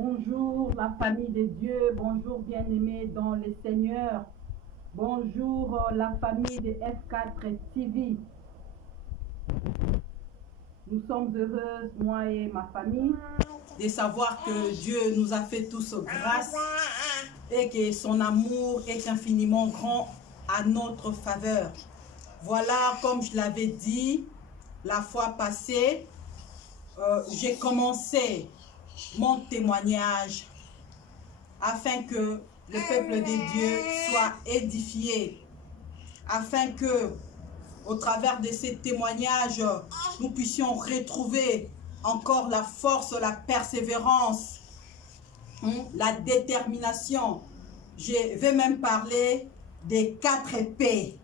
Bonjour la famille de Dieu, bonjour bien-aimés dans le Seigneur, bonjour la famille de F4 TV. Nous sommes heureuses, moi et ma famille, de savoir que Dieu nous a fait tous grâce et que son amour est infiniment grand à notre faveur. Voilà, comme je l'avais dit la fois passée, j'ai commencé mon témoignage afin que le peuple de Dieu soit édifié, afin que au travers de ces témoignages nous puissions retrouver encore la force, la persévérance, la détermination. Je vais même parler des 4 P,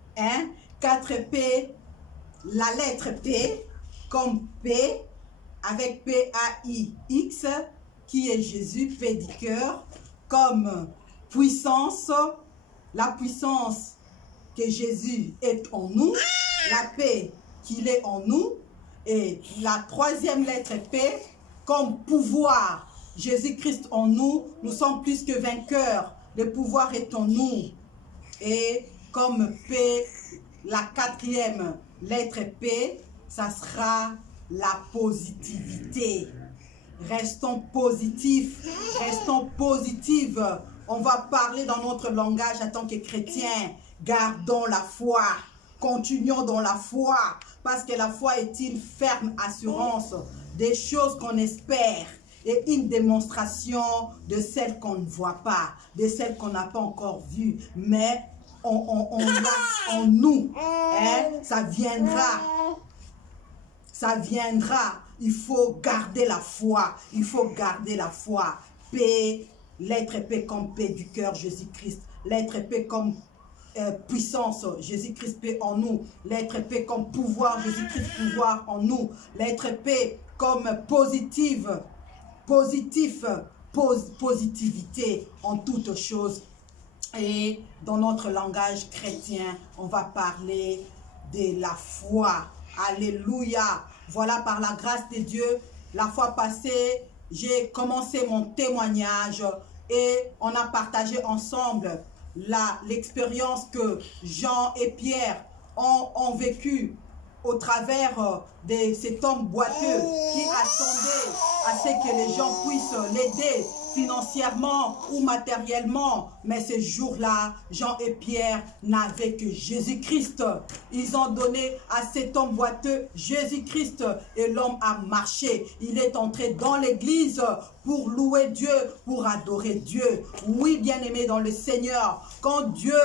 4 P, la lettre P comme P avec P-A-I-X qui est Jésus, P du cœur, comme puissance, la puissance que Jésus est en nous, la paix qu'il est en nous, et la 3e lettre P comme pouvoir, Jésus-Christ en nous, nous sommes plus que vainqueurs, le pouvoir est en nous, et comme P, la 4e lettre P, ça sera la positivité. Restons positifs, restons positives. On va parler dans notre langage en tant que chrétiens. Gardons la foi, continuons dans la foi, parce que la foi est une ferme assurance des choses qu'on espère et une démonstration de celles qu'on ne voit pas, de celles qu'on n'a pas encore vues, mais on l'a en nous, ça viendra. Ça viendra. Il faut garder la foi. Il faut garder la foi. P, lettre P comme P du cœur, Jésus-Christ. Lettre P comme puissance, Jésus-Christ P en nous. Lettre P comme pouvoir, Jésus-Christ pouvoir en nous. Lettre P comme positive, positivité en toutes choses. Et dans notre langage chrétien, on va parler de la foi. Alléluia. Voilà, par la grâce de Dieu, la fois passée, j'ai commencé mon témoignage et on a partagé ensemble l'expérience que Jean et Pierre ont vécue au travers de cet homme boiteux qui attendait à ce que les gens puissent l'aider financièrement ou matériellement. Mais ce jour-là, Jean et Pierre n'avaient que Jésus-Christ. Ils ont donné à cet homme boiteux Jésus-Christ et l'homme a marché. Il est entré dans l'église pour louer Dieu, pour adorer Dieu. Oui, bien-aimés dans le Seigneur, quand Dieu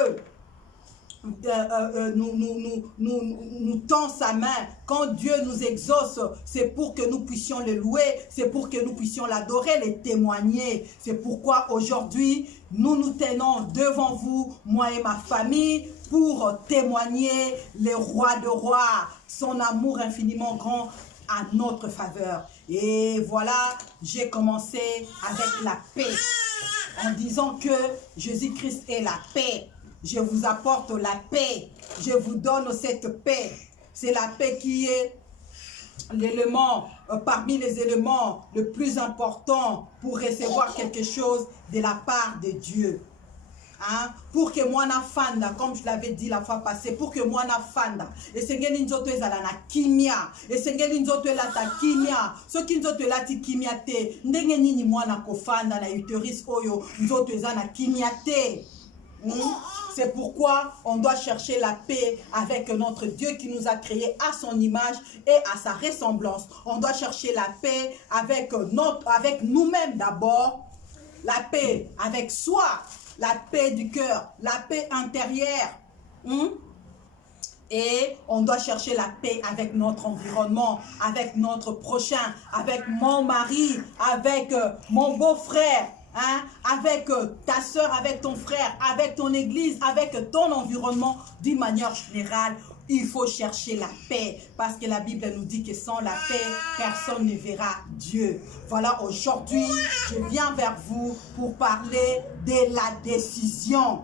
nous tend sa main, quand Dieu nous exauce, c'est pour que nous puissions le louer, c'est pour que nous puissions l'adorer, le témoigner. C'est pourquoi aujourd'hui, nous nous tenons devant vous, moi et ma famille, pour témoigner le roi de rois, son amour infiniment grand à notre faveur. Et voilà, j'ai commencé avec la paix, en disant que Jésus-Christ est la paix. Je vous apporte la paix. Je vous donne cette paix. C'est la paix qui est l'élément, parmi les éléments le plus important pour recevoir quelque chose de la part de Dieu. Pour que moi na fanda, comme je l'avais dit la fois passée, pour que moi na fanda, et sengeli nzoto ezala na kimia, et sengeli nzoto elata kimia, so ki nzoto elati kimia te, ndenge nini mwana kofanda na uterus oyo, nzoto ezala na kimia te. C'est pourquoi on doit chercher la paix avec notre Dieu qui nous a créés à son image et à sa ressemblance. On doit chercher la paix avec nous-mêmes d'abord, la paix avec soi, la paix du cœur, la paix intérieure. Et on doit chercher la paix avec notre environnement, avec notre prochain, avec mon mari, avec mon beau-frère. Avec ta soeur, avec ton frère, avec ton église, avec ton environnement, d'une manière générale, il faut chercher la paix. Parce que la Bible nous dit que sans la paix, personne ne verra Dieu. Voilà, aujourd'hui, je viens vers vous pour parler de la décision.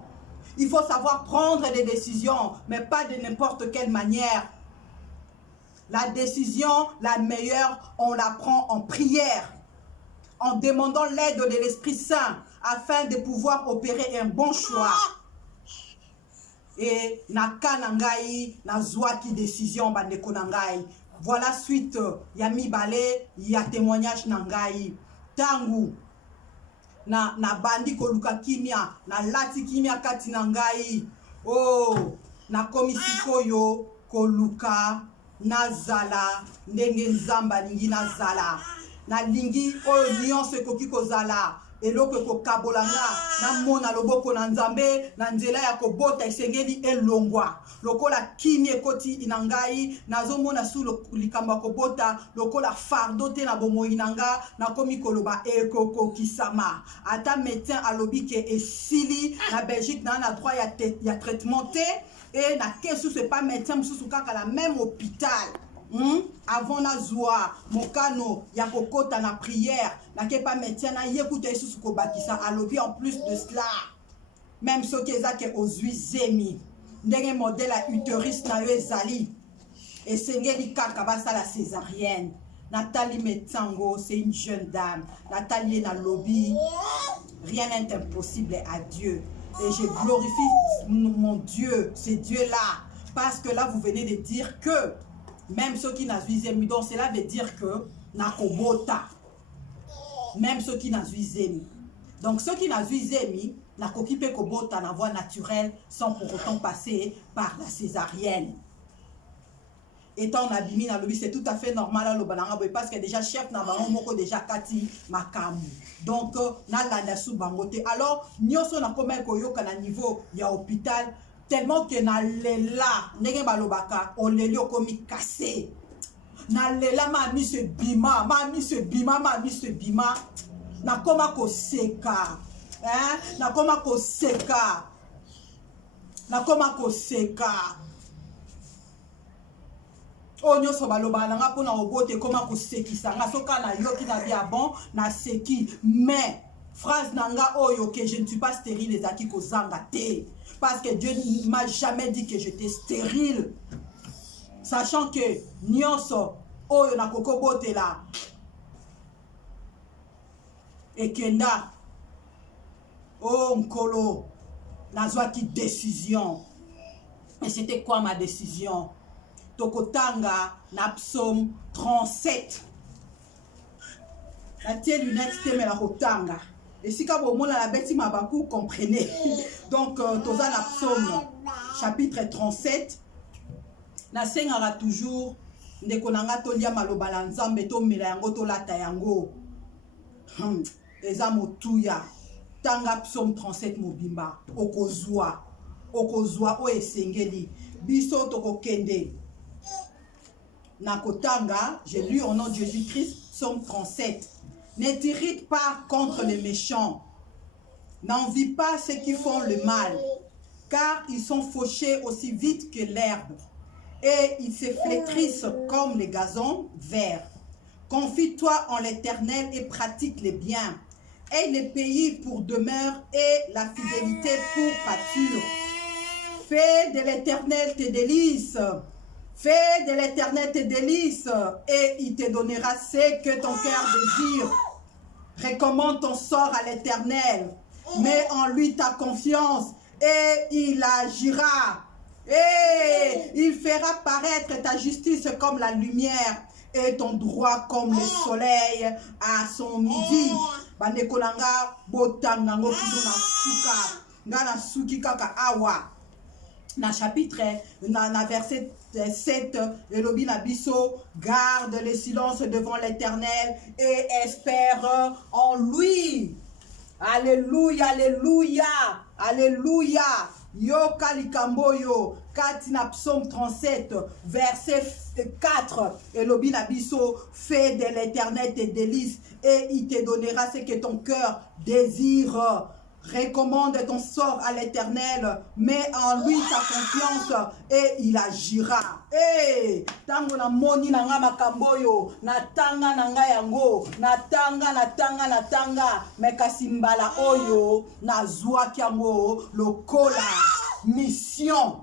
Il faut savoir prendre des décisions, mais pas de n'importe quelle manière. La décision, la meilleure, on la prend en prière. En en demandant l'aide de l'Esprit Saint afin de pouvoir opérer un bon choix. Et naka nangai na zwaki décision bandeko nangai. Voilà suite ya mibale ya témoignage nangai. Tangu na bandi koluka kimia na lati kimia kati nangai. Oh, na komisikoyo koluka nazala ndenge nzamba lingi nazala. Na lingi oyo nyonso ekoki kozala eloko ekokabolanga na mona loboko na nzambe na nzela ya kobota esengeli elongwa lokola kimi ekoti inangai nazomona su likambo ya kobota lokola fardo te na bomoi nanga nakomi koloba ekokokisama ata médecin alobi ke esili na Belgique na droit ya traitement te et na kesu c'est pas médecin mususu kaka la même hôpital. Avant na zoa mokano ya kokota na prière na ke pas médecin na yekuta isusu ko bakisa alobi en plus de cela même ce qui ezake ozui zemi ndenge modèle à utérus na yo ezali esengeli kaka basala césarienne. Nathalie Metsango, c'est une jeune dame. Nathalie na lobby, rien n'est impossible à Dieu. Et je glorifie mon Dieu, c'est Dieu-là. Parce que là, vous venez de dire que même ceux qui n'azuizemi, donc cela veut dire que nakobota. Même ceux qui n'azuizemi. Donc ceux qui n'azuizemi, nakokipe kobota na voie naturelle sans pour autant passer par la césarienne. Étant abîmé dans le but, c'est tout à fait normal parce que déjà chef n'a pas déjà kati makamu. Donc na landa sou bangote. Alors nyoso na comme koyo kana niveau ya hôpital tellement que na lela ndenge balobaka olelio komi cassé. Na lela ma mi se bima na koma ko seka. Na koma ko seka. Onyo so baloba nanga pona obote koma kosekisa nga soka na yoki na bia bon na seki mais phrase nanga oyo que je ne suis pas stérile ezaki kozanga te parce que Dieu ne m'a jamais dit que j'étais stérile sachant que nyonso oyo na kokobote la ekenda oh nkolo nazwaki décision et c'était quoi ma décision? Tokotanga na psaume 37. La tie lunette te me la kotanga. Et si ka bomona la beti mabaku comprenez. Donc toza na psaume chapitre 37. Na sengara toujours ndeko nanga tolia maloba la nzambe to mela yango to lata yango. Eza motuya. Tanga psaume 37 mobimba. Okozwa o esengeli. Biso tokokende. Nakotanga, j'ai lu au nom de Jésus-Christ, psaume 37. Ne t'irrite pas contre les méchants. N'envie pas ceux qui font le mal, car ils sont fauchés aussi vite que l'herbe, et ils se flétrissent comme les gazons verts. Confie-toi en l'Éternel et pratique les biens. Aie le pays pour demeure et la fidélité pour pâture. Fais de l'Éternel tes délices. Fais de l'Éternel tes délices et il te donnera ce que ton cœur désire. Recommande ton sort à l'Éternel. Mets en lui ta confiance et il agira. Et il fera paraître ta justice comme la lumière et ton droit comme le soleil à son midi. Banekolanga botanga ngokido na suka. Ngana suki kaka awa. Na chapitre, na verset 7, Elobi Nabiso, garde le silence devant l'Éternel et espère en lui. Alléluia, alléluia, alléluia. Yoka likamboyo, katina psaume 37, verset 4. Elobi Nabiso, fais de l'Éternel tes délices et il te donnera ce que ton cœur désire. Recommande ton sort à l'Éternel, mets en lui ta confiance et il agira. Eh, tango na moni na nga makamboyo, na tanga na nga yango, na tanga, mekasimbala oyo, na zwa kiango, lokola, mission.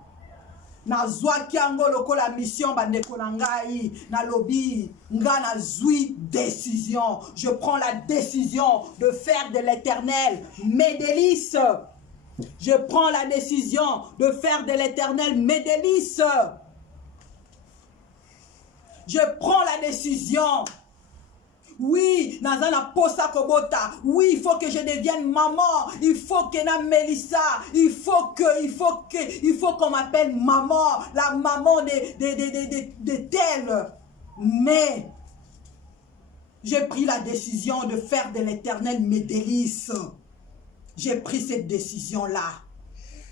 nazwaki yango lokola mission bandeko na ngai nalobi nga nazwi décision. Je prends la décision de faire de l'Éternel mes délices. Je prends la décision de faire de l'Éternel mes délices. Je prends la décision. Oui, Nazana Posa Kobota. Oui, il faut que je devienne maman. Il faut que na Mélissa. Il faut qu'on m'appelle maman. La maman de tel. Mais j'ai pris la décision de faire de l'Éternel mes délices. J'ai pris cette décision-là.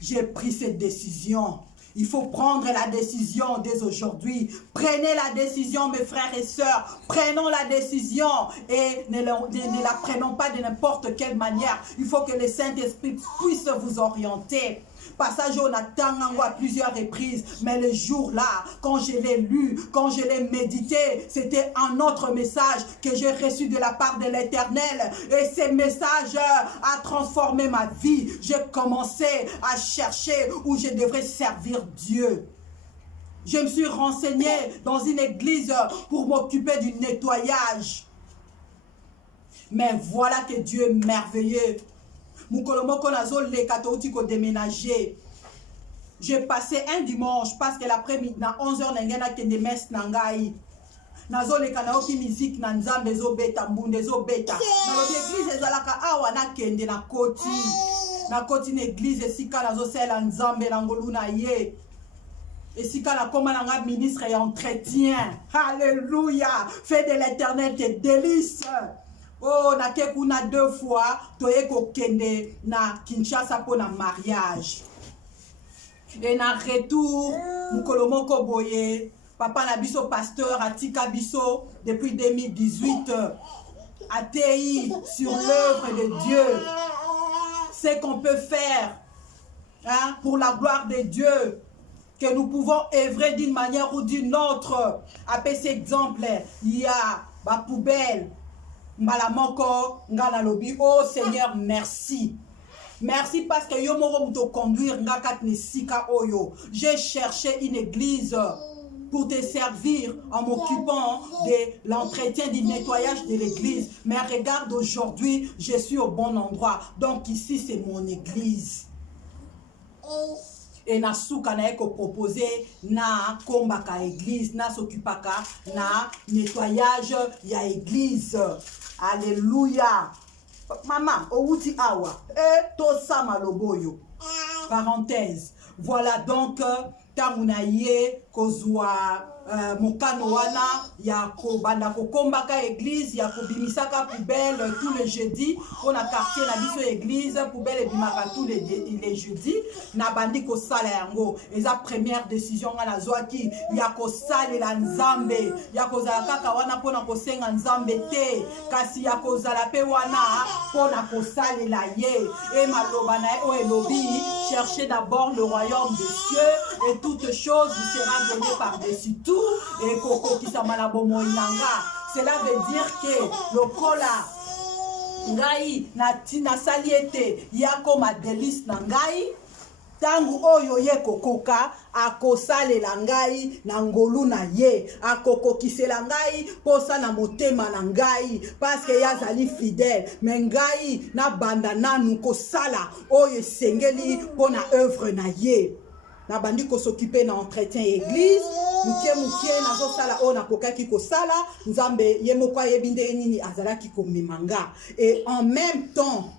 J'ai pris cette décision. Il faut prendre la décision dès aujourd'hui. Prenez la décision, mes frères et sœurs. Prenons la décision et ne la prenons pas de n'importe quelle manière. Il faut que le Saint-Esprit puisse vous orienter. Passage on attend à plusieurs reprises, mais le jour-là, quand je l'ai lu, quand je l'ai médité, c'était un autre message que j'ai reçu de la part de l'Éternel. Et ce message a transformé ma vie. J'ai commencé à chercher où je devrais servir Dieu. Je me suis renseigné dans une église pour m'occuper du nettoyage. Mais voilà que Dieu est merveilleux. J'ai passé un dimanche parce que l'après-midi, à 11h, je suis allé à Nangai. Nazo le kanao ki musique na nzambe zo beta mbunde zo beta. Na l'église ezalaka awa na kende na koti. Na koti na église esika nazo sela nzambe na ngolu na ye. Esika na koma na nga ministre et entretien. Alléluia. Fais de l'Éternel tes délices. Oh, na kekuna 2 fois, toye ko kende na Kinshasa pour na mariage. Et na retour, mukolomoko boye, papa na biso pasteur Atika biso depuis 2018 ATI sur l'œuvre de Dieu. C'est qu'on peut faire hein, pour la gloire de Dieu, que nous pouvons œuvrer d'une manière ou d'une autre. Après cet exemple, il y a ma poubelle. Malamoko ngana lobi. Oh Seigneur, merci. Merci parce que yo moro muto conduire ngakat nisika oyo. J'ai cherché une église pour te servir en m'occupant de l'entretien du nettoyage de l'église. Mais regarde, aujourd'hui, je suis au bon endroit. Donc ici, c'est mon église. Et na souka na eko proposé na kombaka église, na s'occupaka na nettoyage ya église. Alléluia. Maman, outi awa. To sama loboyo. Parenthèse. Voilà donc tamunaye kozwa mokano wana ya kobanda kokombaka église ya kobimisaka poubelle tous les jeudis. On a quartier na biso église poubelle bimaka tous les jeudis na bandi ko sala yango. Eza première décision na zwaki ya ko salela nzambe ya kozala kaka wana pona ko senga nzambe te kasi ya kozala pe wana pona ko salela ye et maloba na o elobi cherchez d'abord le royaume des cieux et toutes choses vous sera donné par-dessus tout. Et koko kisama bomo inanga. Cela veut dire que le kola ngai na saliete yako ma délice na ngai tangu oyo ye kokoka akosalela ngai na ngolu na ye akokokisela ngai posa na motema na ngai parce que yazali fidèle mais ngai na banda nanu kosala oyo sengeli pona œuvre na ye. Na bandi ko s'occuper na entretien église mukie nazo sala ona kokaki ko sala nzambe ye moko yebinde nini azalaki ko memanga et en même temps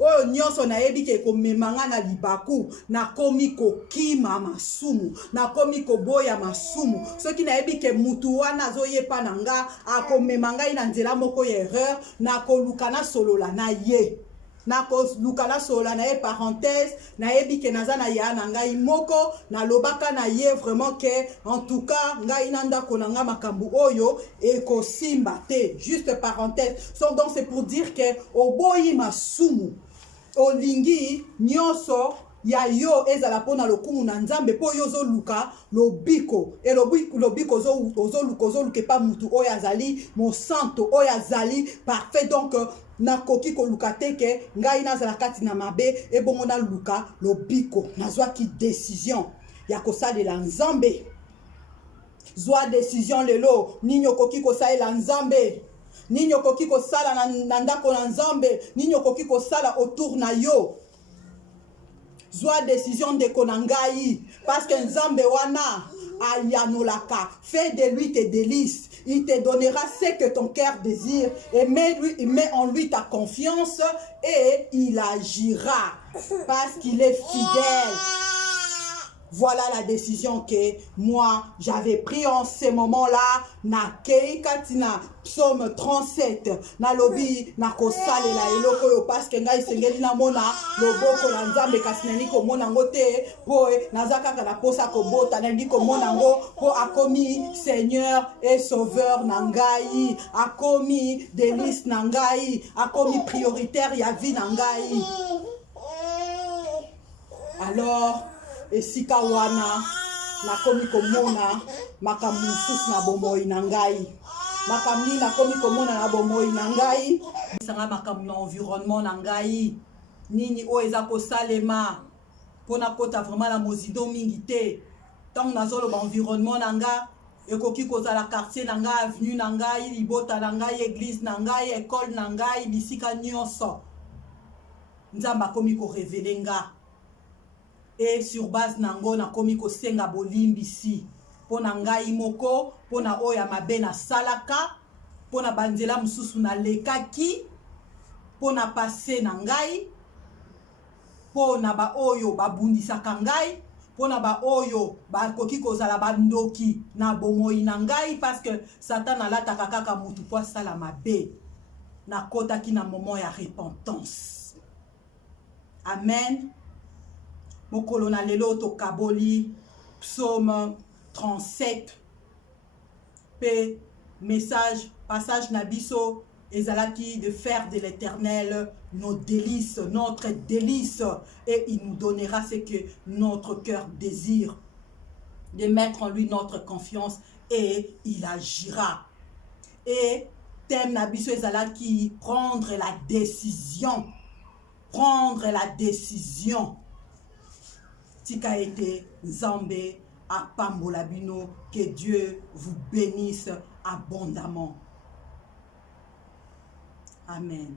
oyo nyonso na yebi ke ko memanga na libaku na komi ko kima masumu na komi ko boya masumu soki na yebi ke mutu wana zo yepa nanga akomemanga ina nzela moko ya erreur na kolukana solola na ye. Na lukala sola na ye parenthèse na yebi ke naza na ya na ngai moko na lobaka na ye vraiment que en tout cas ngai nanda konanga makambu oyo e ko simba te juste parenthèse. So donc c'est pour dire que oboyi masumu olingi nyonso ya yo ezala pona lokumu na nzambe po yo zoluka lobiko et lobiko ozoluka pa mutu oyo azali mosanto oyo azali parfait. Donc nakoki koluka te ke ngai nazala kati na mabe ebongo na luka lobiko nazwaki décision ya kosalela nzambe. Zwa décision lelo nini okoki kosalela nzambe, nini okoki kosala na ndako na nzambe, nini okoki kosala autour na yo. Zwa décision de konangai parce que nzambe wana ayanolaka. Fais de lui tes délices. Il te donnera ce que ton cœur désire. Et mets en lui ta confiance et il agira parce qu'il est fidèle. Voilà la décision que moi j'avais pris en ce moment-là. Na kei katina psaume 37. Na lobi na kosalela eloko yo parce que ngai sengeli na mona loboko na nzambe kasi nani ko mona ngote po nazaka kana posa ko bota nani ko mona ngo po akomi Seigneur et Sauveur na ngai, akomi délice na ngai, akomi prioritaire ya vie na ngai. Alors esika wana nakomi komona makambo mosusu na bomoi na ngai, makambo nakomi komona na bomoi na ngai, bisanga makambo na environnement na ngai nini oyo eza kosalema mpona kota vraiment na mozindo mingi te. Ntango nazoloba environnement na nga ekoki kozala quartier na ngai, avenue na ngai, libota na ngai, église na ngai, école na ngai, bisika nyonso nzambe akomi korevele nga. Et sur base nango nakomi kosenga bolimbisi pona ngai moko, pona oya mabe na salaka, pona banzela mususu na lekaki, pona passé na ngai, pona ba oyo babundisaka ngai, pona ba oyo bakoki kozala bandoki na bomoi na ngai parce que Satan alataka kaka mutu po asala mabe. Nakotaki na moment ya repentance. Amen. Mokolo na lelo to kaboli psaume 37 pe message passage na biso ezalaki de faire de l'Éternel nos délices, notre délice, et il nous donnera ce que notre cœur désire, de mettre en lui notre confiance et il agira. Et thème na biso ezalaki prendre la décision, prendre la décision. Tika ete Nzambe apambola bino, que Dieu vous bénisse abondamment. Amen.